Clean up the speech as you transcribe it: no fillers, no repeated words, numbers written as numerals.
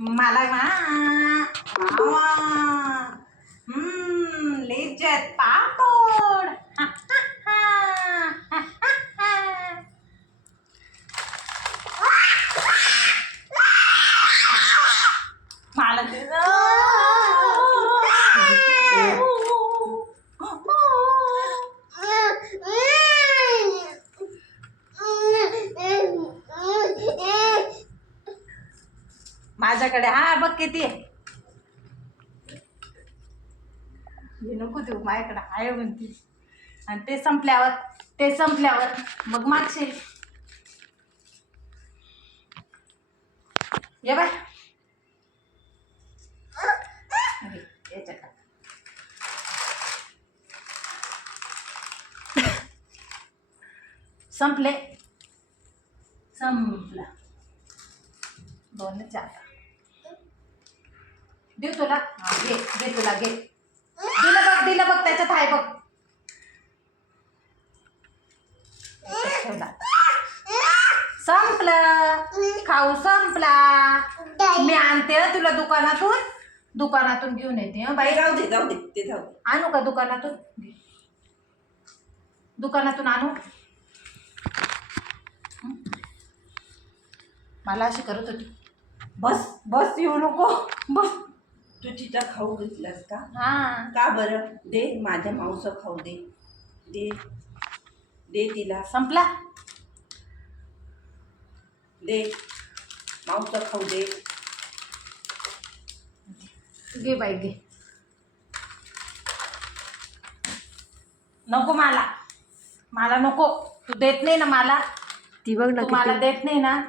मला लिज्जत पापड. मला माझ्याकडे हा बघ किती आहे. नको देऊ, माझ्याकडे आहे म्हणते. आणि ते संपल्यावर मग मागशील. ये बाय याच्यात संपला 2 4 देऊ तुला. घे तुला घे. दिलं बघ त्याच्यात आहे बघ. ठेवला. संपलं. खाऊ संपला. मी आणते तुला दुकानातून घेऊन येते. बाई जाऊ दे ते जाऊ दे. आणू का दुकानातून आणू. मला अशी करत होती. बस येऊ नको. बस. तू तिचा खाऊ घेतलास का? हा. का बरं? दे माझ्या माऊस खाऊ दे. दे तिला. संपला. दे माऊस खाऊ दे. घे बाई घे. नको मला नको. तू देत नाही ना मला. ती बघ ना तू मला देत नाही ना.